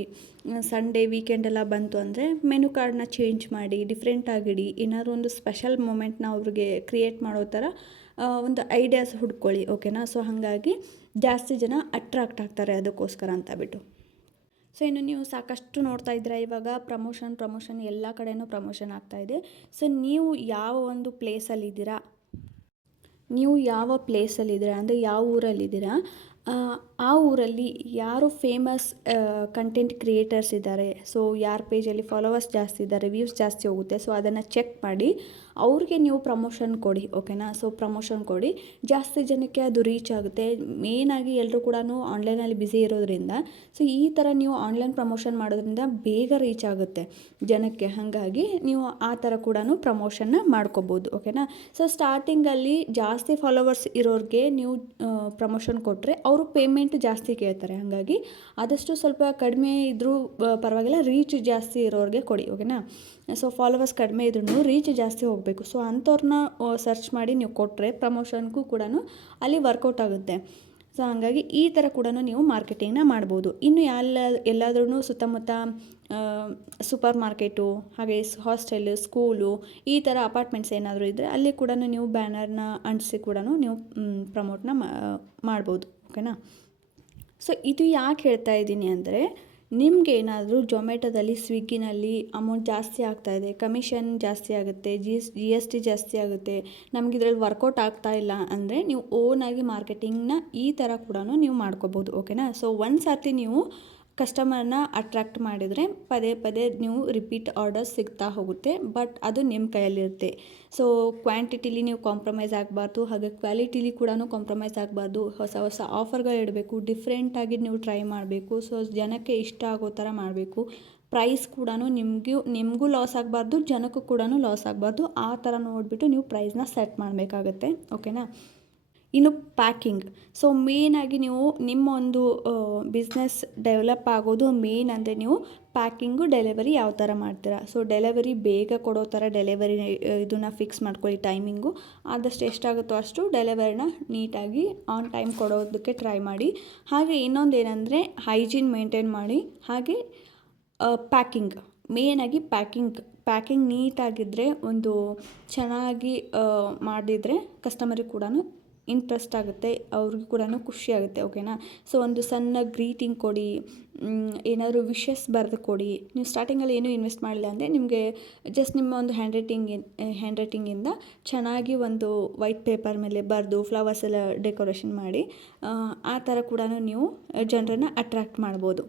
ಸಂಡೇ ವೀಕೆಂಡೆಲ್ಲ ಬಂತು ಅಂದರೆ ಮೆನು ಕಾರ್ಡ್ನ ಚೇಂಜ್ ಮಾಡಿ, ಡಿಫ್ರೆಂಟ್ ಆಗಿಡಿ, ಏನಾದರೂ ಒಂದು ಸ್ಪೆಷಲ್ ಮೂಮೆಂಟ್ನ ಅವ್ರಿಗೆ ಕ್ರಿಯೇಟ್ ಮಾಡೋ ಥರ ಒಂದು ಐಡಿಯಾಸ್ ಹುಡ್ಕೊಳ್ಳಿ, ಓಕೆನಾ. ಸೊ ಹಾಗಾಗಿ ಜಾಸ್ತಿ ಜನ ಅಟ್ರಾಕ್ಟ್ ಆಗ್ತಾರೆ ಅದಕ್ಕೋಸ್ಕರ ಅಂತ ಬಿಟ್ಟು. ಸೊ ಇನ್ನು ನೀವು ಸಾಕಷ್ಟು ನೋಡ್ತಾ ಇದ್ದೀರಾ ಇವಾಗ ಪ್ರಮೋಷನ್ ಎಲ್ಲ ಕಡೆಯೂ ಪ್ರಮೋಷನ್ ಆಗ್ತಾಯಿದೆ. ಸೊ ನೀವು ಯಾವ ಒಂದು ಪ್ಲೇಸಲ್ಲಿದ್ದೀರಾ ಅಂದರೆ ಯಾವ ಊರಲ್ಲಿದ್ದೀರಾ, ಆ ಊರಲ್ಲಿ ಯಾರು ಫೇಮಸ್ ಕಂಟೆಂಟ್ ಕ್ರಿಯೇಟರ್ಸ್ ಇದ್ದಾರೆ, ಸೊ ಯಾರ ಪೇಜಲ್ಲಿ ಫಾಲೋವರ್ಸ್ ಜಾಸ್ತಿ ಇದ್ದಾರೆ, ವ್ಯೂಸ್ ಜಾಸ್ತಿ ಹೋಗುತ್ತೆ, ಸೊ ಅದನ್ನು ಚೆಕ್ ಮಾಡಿ ಅವ್ರಿಗೆ ನೀವು ಪ್ರಮೋಷನ್ ಕೊಡಿ, ಓಕೆನಾ. ಸೊ ಪ್ರಮೋಷನ್ ಕೊಡಿ, ಜಾಸ್ತಿ ಜನಕ್ಕೆ ಅದು ರೀಚ್ ಆಗುತ್ತೆ. ಮೇಯ್ನಾಗಿ ಎಲ್ಲರೂ ಕೂಡ ಆನ್ಲೈನಲ್ಲಿ ಬ್ಯುಸಿ ಇರೋದ್ರಿಂದ ಸೊ ಈ ಥರ ನೀವು ಆನ್ಲೈನ್ ಪ್ರಮೋಷನ್ ಮಾಡೋದ್ರಿಂದ ಬೇಗ ರೀಚ್ ಆಗುತ್ತೆ ಜನಕ್ಕೆ. ಹಾಗಾಗಿ ನೀವು ಆ ಥರ ಕೂಡ ಪ್ರಮೋಷನ್ನ ಮಾಡ್ಕೋಬೋದು, ಓಕೆನಾ. ಸೊ ಸ್ಟಾರ್ಟಿಂಗಲ್ಲಿ ಜಾಸ್ತಿ ಫಾಲೋವರ್ಸ್ ಇರೋರಿಗೆ ನೀವು ಪ್ರಮೋಷನ್ ಕೊಟ್ಟರೆ ಅವರು ಪೇಮೆಂಟ್ ಜಾಸ್ತಿ ಕೇಳ್ತಾರೆ. ಹಾಗಾಗಿ ಆದಷ್ಟು ಸ್ವಲ್ಪ ಕಡಿಮೆ ಇದ್ದರೂ ಪರವಾಗಿಲ್ಲ, ರೀಚ್ ಜಾಸ್ತಿ ಇರೋರಿಗೆ ಕೊಡಿ, ಓಕೆನಾ. ಸೊ ಫಾಲೋವರ್ಸ್ ಕಡಿಮೆ ಇದ್ರೂ ರೀಚ್ ಜಾಸ್ತಿ ಹೋಗಬೇಕು. ಸೊ ಅಂಥವ್ರನ್ನ ಸರ್ಚ್ ಮಾಡಿ ನೀವು ಕೊಟ್ಟರೆ ಪ್ರಮೋಷನ್ಗೂ ಕೂಡ ಅಲ್ಲಿ ವರ್ಕೌಟ್ ಆಗುತ್ತೆ. ಸೊ ಹಾಗಾಗಿ ಈ ಥರ ಕೂಡ ನೀವು ಮಾರ್ಕೆಟಿಂಗ್ನ ಮಾಡ್ಬೋದು. ಇನ್ನು ಎಲ್ಲಾದ್ರೂ ಸುತ್ತಮುತ್ತ ಸೂಪರ್ ಮಾರ್ಕೆಟು, ಹಾಗೆ ಹಾಸ್ಟೆಲ್, ಸ್ಕೂಲು, ಈ ಥರ ಅಪಾರ್ಟ್ಮೆಂಟ್ಸ್ ಏನಾದರೂ ಇದ್ದರೆ ಅಲ್ಲಿ ಕೂಡ ನೀವು ಬ್ಯಾನರ್ನ ಅಂಟಿಸಿ ಕೂಡ ನೀವು ಪ್ರಮೋಟ್ನ ಮಾಡ್ಬೋದು, ಓಕೆನಾ. ಸೊ ಇದು ಯಾಕೆ ಹೇಳ್ತಾ ಇದ್ದೀನಿ ಅಂದರೆ, ನಿಮ್ಗೆ ಏನಾದರೂ ಜೊಮ್ಯಾಟೋದಲ್ಲಿ ಸ್ವಿಗ್ಗಿನಲ್ಲಿ ಅಮೌಂಟ್ ಜಾಸ್ತಿ ಆಗ್ತಾಯಿದೆ, ಕಮಿಷನ್ ಜಾಸ್ತಿ ಆಗುತ್ತೆ, GST ಜಾಸ್ತಿ ಆಗುತ್ತೆ, ನಮ್ಗೆ ಇದರಲ್ಲಿ ವರ್ಕೌಟ್ ಆಗ್ತಾ ಇಲ್ಲ ಅಂದರೆ ನೀವು ಓನಾಗಿ ಮಾರ್ಕೆಟಿಂಗ್ನ ಈ ಥರ ಕೂಡ ನೀವು ಮಾಡ್ಕೋಬೋದು. ಓಕೆನಾ. ಸೊ ಒಂದು ಸರ್ತಿ ನೀವು ಕಸ್ಟಮರ್ನ ಅಟ್ರ್ಯಾಕ್ಟ್ ಮಾಡಿದರೆ ಪದೇ ಪದೇ ನೀವು ರಿಪೀಟ್ ಆರ್ಡರ್ಸ್ ಸಿಗ್ತಾ ಹೋಗುತ್ತೆ. ಬಟ್ ಅದು ನಿಮ್ಮ ಕೈಯಲ್ಲಿರುತ್ತೆ. ಸೊ ಕ್ವಾಂಟಿಟಿಲಿ ನೀವು ಕಾಂಪ್ರಮೈಸ್ ಆಗಬಾರ್ದು, ಹಾಗೆ ಕ್ವಾಲಿಟಿಲಿ ಕೂಡ ಕಾಂಪ್ರಮೈಸ್ ಆಗಬಾರ್ದು. ಹೊಸ ಹೊಸ ಆಫರ್ಗಳು ಇಡಬೇಕು, ಡಿಫ್ರೆಂಟಾಗಿ ನೀವು ಟ್ರೈ ಮಾಡಬೇಕು. ಸೊ ಜನಕ್ಕೆ ಇಷ್ಟ ಆಗೋ ಥರ ಮಾಡಬೇಕು. ಪ್ರೈಸ್ ಕೂಡ ನಿಮಗೂ ಲಾಸ್ ಆಗಬಾರ್ದು, ಜನಕ್ಕೂ ಕೂಡ ಲಾಸ್ ಆಗಬಾರ್ದು. ಆ ಥರ ನೋಡಿಬಿಟ್ಟು ನೀವು ಪ್ರೈಸ್ನ ಸೆಟ್ ಮಾಡಬೇಕಾಗತ್ತೆ. ಓಕೆನಾ. ಇನ್ನು ಪ್ಯಾಕಿಂಗ್. ಸೊ ಮೇಯ್ನಾಗಿ ನೀವು ನಿಮ್ಮ ಒಂದು ಬಿಸ್ನೆಸ್ ಡೆವಲಪ್ ಆಗೋದು ಮೇಯ್ನ್ ಅಂದರೆ ನೀವು ಪ್ಯಾಕಿಂಗು, ಡೆಲಿವರಿ ಯಾವ ಥರ ಮಾಡ್ತೀರಾ. ಸೊ ಡೆಲಿವರಿ ಬೇಗ ಕೊಡೋ ಥರ ಡೆಲಿವರಿ ಇದನ್ನು ಫಿಕ್ಸ್ ಮಾಡ್ಕೊಳ್ಳಿ. ಟೈಮಿಂಗು ಆದಷ್ಟು ಎಷ್ಟಾಗುತ್ತೋ ಅಷ್ಟು ಡೆಲಿವರಿನ ನೀಟಾಗಿ ಆನ್ ಟೈಮ್ ಕೊಡೋದಕ್ಕೆ ಟ್ರೈ ಮಾಡಿ. ಹಾಗೆ ಇನ್ನೊಂದು ಏನಂದರೆ ಹೈಜೀನ್ ಮೇಂಟೈನ್ ಮಾಡಿ. ಹಾಗೆ ಪ್ಯಾಕಿಂಗ್, ಮೇಯ್ನಾಗಿ ಪ್ಯಾಕಿಂಗ್ ನೀಟಾಗಿದ್ದರೆ, ಒಂದು ಚೆನ್ನಾಗಿ ಮಾಡಿದರೆ ಕಸ್ಟಮರಿಗೆ ಕೂಡ ಇಂಟ್ರೆಸ್ಟ್ ಆಗುತ್ತೆ, ಅವ್ರಿಗೂ ಕೂಡ ಖುಷಿ ಆಗುತ್ತೆ. ಓಕೆನಾ. ಸೊ ಒಂದು ಸಣ್ಣ ಗ್ರೀಟಿಂಗ್ ಕೊಡಿ, ಏನಾದರೂ ವಿಶಸ್ ಬರೆದು ಕೊಡಿ. ನೀವು ಸ್ಟಾರ್ಟಿಂಗಲ್ಲಿ ಏನೂ ಇನ್ವೆಸ್ಟ್ ಮಾಡಿಲ್ಲ ಅಂದರೆ ನಿಮಗೆ ಜಸ್ಟ್ ನಿಮ್ಮ ಒಂದು ಹ್ಯಾಂಡ್ ರೈಟಿಂಗಿಂದ ಚೆನ್ನಾಗಿ ಒಂದು ವೈಟ್ ಪೇಪರ್ ಮೇಲೆ ಬರೆದು ಫ್ಲವರ್ಸ್ ಎಲ್ಲ ಡೆಕೋರೇಷನ್ ಮಾಡಿ ಆ ಥರ ಕೂಡ ನೀವು ಜನರನ್ನು ಅಟ್ರ್ಯಾಕ್ಟ್ ಮಾಡ್ಬೋದು.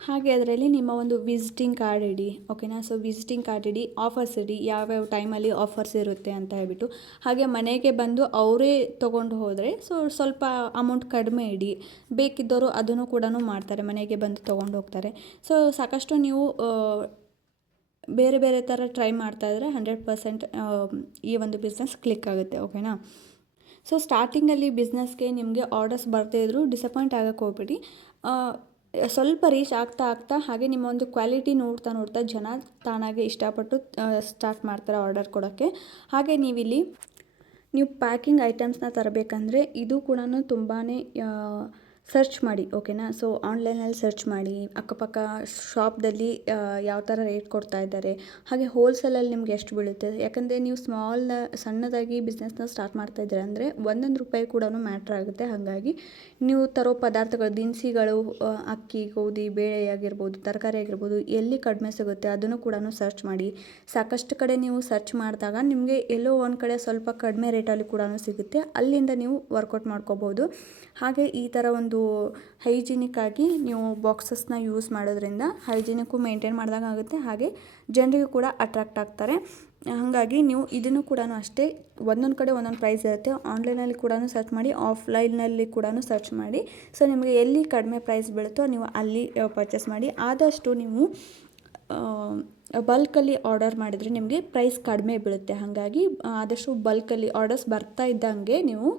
ಹಾಗೆ ಅದರಲ್ಲಿ ನಿಮ್ಮ ಒಂದು ವಿಸಿಟಿಂಗ್ ಕಾರ್ಡ್ ಇಡಿ. ಓಕೆನಾ. ಸೊ ವಿಸಿಟಿಂಗ್ ಕಾರ್ಡ್ ಇಡಿ, ಆಫರ್ಸ್ ಇಡಿ, ಯಾವ್ಯಾವ ಟೈಮಲ್ಲಿ ಆಫರ್ಸ್ ಇರುತ್ತೆ ಅಂತ ಹೇಳ್ಬಿಟ್ಟು. ಹಾಗೆ ಮನೆಗೆ ಬಂದು ಅವರೇ ತೊಗೊಂಡು ಹೋದರೆ ಸ್ವಲ್ಪ ಅಮೌಂಟ್ ಕಡಿಮೆ ಇಡಿ. ಬೇಕಿದ್ದವರು ಅದನ್ನು ಕೂಡ ಮಾಡ್ತಾರೆ, ಮನೆಗೆ ಬಂದು ತೊಗೊಂಡು ಹೋಗ್ತಾರೆ. ಸೊ ಸಾಕಷ್ಟು ನೀವು ಬೇರೆ ಬೇರೆ ಥರ ಟ್ರೈ ಮಾಡ್ತಾಯಿದ್ರೆ 100% ಈ ಒಂದು ಬಿಸ್ನೆಸ್ ಕ್ಲಿಕ್ ಆಗುತ್ತೆ. ಓಕೆನಾ. ಸೊ ಸ್ಟಾರ್ಟಿಂಗಲ್ಲಿ ಬಿಸ್ನೆಸ್ಗೆ ನಿಮಗೆ ಆರ್ಡರ್ಸ್ ಬರ್ತಾ ಇದ್ದರೂ ಡಿಸಪಾಯಿಂಟ್ ಆಗೋಕ್ಕೆ ಹೋಗ್ಬೇಡಿ. ಸ್ವಲ್ಪ ರೀಚ್ ಆಗ್ತಾ ಹಾಗೆ ನಿಮ್ಮ ಒಂದು ಕ್ವಾಲಿಟಿ ನೋಡ್ತಾ ಜನ ತಾನಾಗೆ ಇಷ್ಟಪಟ್ಟು ಸ್ಟಾರ್ಟ್ ಮಾಡ್ತಾರೆ ಆರ್ಡರ್ ಕೊಡೋಕ್ಕೆ. ಹಾಗೆ ನೀವು ಪ್ಯಾಕಿಂಗ್ ಐಟಮ್ಸ್ನ ತರಬೇಕಂದ್ರೆ ಇದು ಕೂಡ ತುಂಬಾ ಸರ್ಚ್ ಮಾಡಿ. ಓಕೆನಾ. ಸೊ ಆನ್ಲೈನಲ್ಲಿ ಸರ್ಚ್ ಮಾಡಿ, ಅಕ್ಕಪಕ್ಕ ಶಾಪ್ದಲ್ಲಿ ಯಾವ ಥರ ರೇಟ್ ಕೊಡ್ತಾ ಇದ್ದಾರೆ, ಹಾಗೆ ಹೋಲ್ಸೇಲಲ್ಲಿ ನಿಮ್ಗೆ ಎಷ್ಟು ಬೀಳುತ್ತೆ. ಯಾಕಂದರೆ ನೀವು ಸಣ್ಣದಾಗಿ ಬಿಸ್ನೆಸ್ನ ಸ್ಟಾರ್ಟ್ ಮಾಡ್ತಾ ಇದ್ದೀರ ಅಂದರೆ ಒಂದೊಂದು ರೂಪಾಯಿ ಕೂಡ ಮ್ಯಾಟ್ರ್ ಆಗುತ್ತೆ. ಹಾಗಾಗಿ ನೀವು ತರೋ ಪದಾರ್ಥಗಳು, ದಿನಸಿಗಳು, ಅಕ್ಕಿ, ಗೋಧಿ, ಬೇಳೆ ಆಗಿರ್ಬೋದು, ತರಕಾರಿ ಆಗಿರ್ಬೋದು, ಎಲ್ಲಿ ಕಡಿಮೆ ಸಿಗುತ್ತೆ ಅದನ್ನು ಕೂಡ ಸರ್ಚ್ ಮಾಡಿ. ಸಾಕಷ್ಟು ಕಡೆ ನೀವು ಸರ್ಚ್ ಮಾಡಿದಾಗ ನಿಮಗೆ ಎಲ್ಲೋ ಒಂದು ಕಡೆ ಸ್ವಲ್ಪ ಕಡಿಮೆ ರೇಟಲ್ಲಿ ಕೂಡ ಸಿಗುತ್ತೆ, ಅಲ್ಲಿಂದ ನೀವು ವರ್ಕೌಟ್ ಮಾಡ್ಕೋಬೋದು. ಹಾಗೆ ಈ ಥರ ಒಂದು ಹೈಜಿನಿಕ್ ಆಗಿ ನೀವು ಬಾಕ್ಸಸ್ನ ಯೂಸ್ ಮಾಡೋದ್ರಿಂದ ಹೈಜಿನಿಕ್ಕು ಮೇಂಟೈನ್ ಮಾಡಿದಾಗ ಆಗುತ್ತೆ, ಹಾಗೆ ಜನರಿಗೂ ಕೂಡ ಅಟ್ರಾಕ್ಟ್ ಆಗ್ತಾರೆ. ಹಾಗಾಗಿ ನೀವು ಇದನ್ನು ಕೂಡ ಅಷ್ಟೇ ಒಂದೊಂದು ಕಡೆ ಒಂದೊಂದು ಪ್ರೈಸ್ ಇರುತ್ತೆ. ಆನ್ಲೈನಲ್ಲಿ ಕೂಡ ಸರ್ಚ್ ಮಾಡಿ, ಆಫ್ಲೈನಲ್ಲಿ ಕೂಡ ಸರ್ಚ್ ಮಾಡಿ. ಸೊ ನಿಮಗೆ ಎಲ್ಲಿ ಕಡಿಮೆ ಪ್ರೈಸ್ ಬೀಳುತ್ತೋ ನೀವು ಅಲ್ಲಿ ಪರ್ಚೇಸ್ ಮಾಡಿ. ಆದಷ್ಟು ನೀವು ಬಲ್ಕಲ್ಲಿ ಆರ್ಡರ್ ಮಾಡಿದರೆ ನಿಮಗೆ ಪ್ರೈಸ್ ಕಡಿಮೆ ಬೀಳುತ್ತೆ. ಹಾಗಾಗಿ ಆದಷ್ಟು ಬಲ್ಕಲ್ಲಿ ಆರ್ಡರ್ಸ್ ಬರ್ತಾ ಇದ್ದಂಗೆ ನೀವು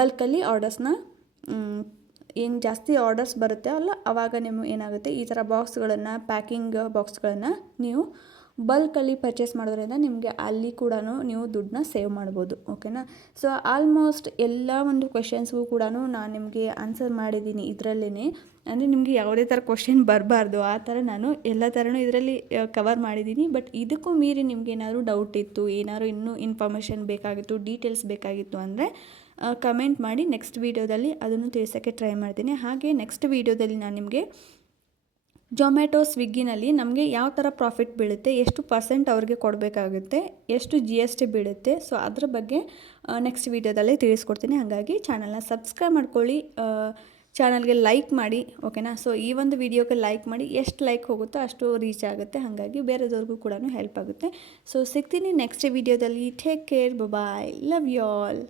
ಬಲ್ಕಲ್ಲಿ ಆರ್ಡರ್ಸ್ನ ಏನು ಜಾಸ್ತಿ ಆರ್ಡರ್ಸ್ ಬರುತ್ತೆ ಅಲ್ಲ, ಆವಾಗ ನಿಮಗೆ ಏನಾಗುತ್ತೆ, ಈ ಥರ ಬಾಕ್ಸ್ಗಳನ್ನು, ಪ್ಯಾಕಿಂಗ್ ಬಾಕ್ಸ್ಗಳನ್ನು ನೀವು ಬಲ್ಕಲ್ಲಿ ಪರ್ಚೇಸ್ ಮಾಡೋದ್ರಿಂದ ನಿಮಗೆ ಅಲ್ಲಿ ಕೂಡ ನೀವು ದುಡ್ಡನ್ನ ಸೇವ್ ಮಾಡ್ಬೋದು. ಓಕೆನಾ. ಸೊ ಆಲ್ಮೋಸ್ಟ್ ಎಲ್ಲ ಒಂದು ಕ್ವೆಶನ್ಸ್ಗೂ ಕೂಡ ನಾನು ನಿಮಗೆ ಆನ್ಸರ್ ಮಾಡಿದ್ದೀನಿ ಇದರಲ್ಲೇ. ಅಂದರೆ ನಿಮಗೆ ಯಾವುದೇ ಥರ ಕ್ವೆಶನ್ ಬರಬಾರ್ದು ಆ ಥರ ನಾನು ಎಲ್ಲ ಥರನೂ ಇದರಲ್ಲಿ ಕವರ್ ಮಾಡಿದ್ದೀನಿ. ಬಟ್ ಇದಕ್ಕೂ ಮೀರಿ ನಿಮ್ಗೆ ಏನಾದರೂ ಡೌಟ್ ಇತ್ತು, ಏನಾದರೂ ಇನ್ನೂ ಇನ್ಫಾರ್ಮೇಷನ್ ಬೇಕಾಗಿತ್ತು, ಡೀಟೇಲ್ಸ್ ಬೇಕಾಗಿತ್ತು ಅಂದರೆ ಕಮೆಂಟ್ ಮಾಡಿ. ನೆಕ್ಸ್ಟ್ ವೀಡಿಯೋದಲ್ಲಿ ಅದನ್ನು ತಿಳಿಸೋಕ್ಕೆ ಟ್ರೈ ಮಾಡ್ತೀನಿ. ಹಾಗೆ ನೆಕ್ಸ್ಟ್ ವೀಡಿಯೋದಲ್ಲಿ ನಾನು ನಿಮಗೆ ಜೊಮ್ಯಾಟೊ, ಸ್ವಿಗ್ಗಿನಲ್ಲಿ ನಮಗೆ ಯಾವ ಥರ ಪ್ರಾಫಿಟ್ ಬೀಳುತ್ತೆ, ಎಷ್ಟು % ಅವ್ರಿಗೆ ಕೊಡಬೇಕಾಗುತ್ತೆ, ಎಷ್ಟು GST ಬೀಳುತ್ತೆ, ಸೊ ಅದ್ರ ಬಗ್ಗೆ ನೆಕ್ಸ್ಟ್ ವೀಡಿಯೋದಲ್ಲೇ ತಿಳಿಸ್ಕೊಡ್ತೀನಿ. ಹಾಗಾಗಿ ಚಾನಲ್ನ ಸಬ್ಸ್ಕ್ರೈಬ್ ಮಾಡ್ಕೊಳ್ಳಿ, ಚಾನಲ್ಗೆ ಲೈಕ್ ಮಾಡಿ. ಓಕೆನಾ. ಸೊ ಈ ಒಂದು ವಿಡಿಯೋಗೆ ಲೈಕ್ ಮಾಡಿ, ಎಷ್ಟು ಲೈಕ್ ಹೋಗುತ್ತೋ ಅಷ್ಟು ರೀಚ್ ಆಗುತ್ತೆ, ಹಾಗಾಗಿ ಬೇರೆದವ್ರಿಗೂ ಕೂಡ ಹೆಲ್ಪ್ ಆಗುತ್ತೆ. ಸೊ ಸಿಗ್ತೀನಿ ನೆಕ್ಸ್ಟ್ ವೀಡಿಯೋದಲ್ಲಿ. Take care, bye, love you all.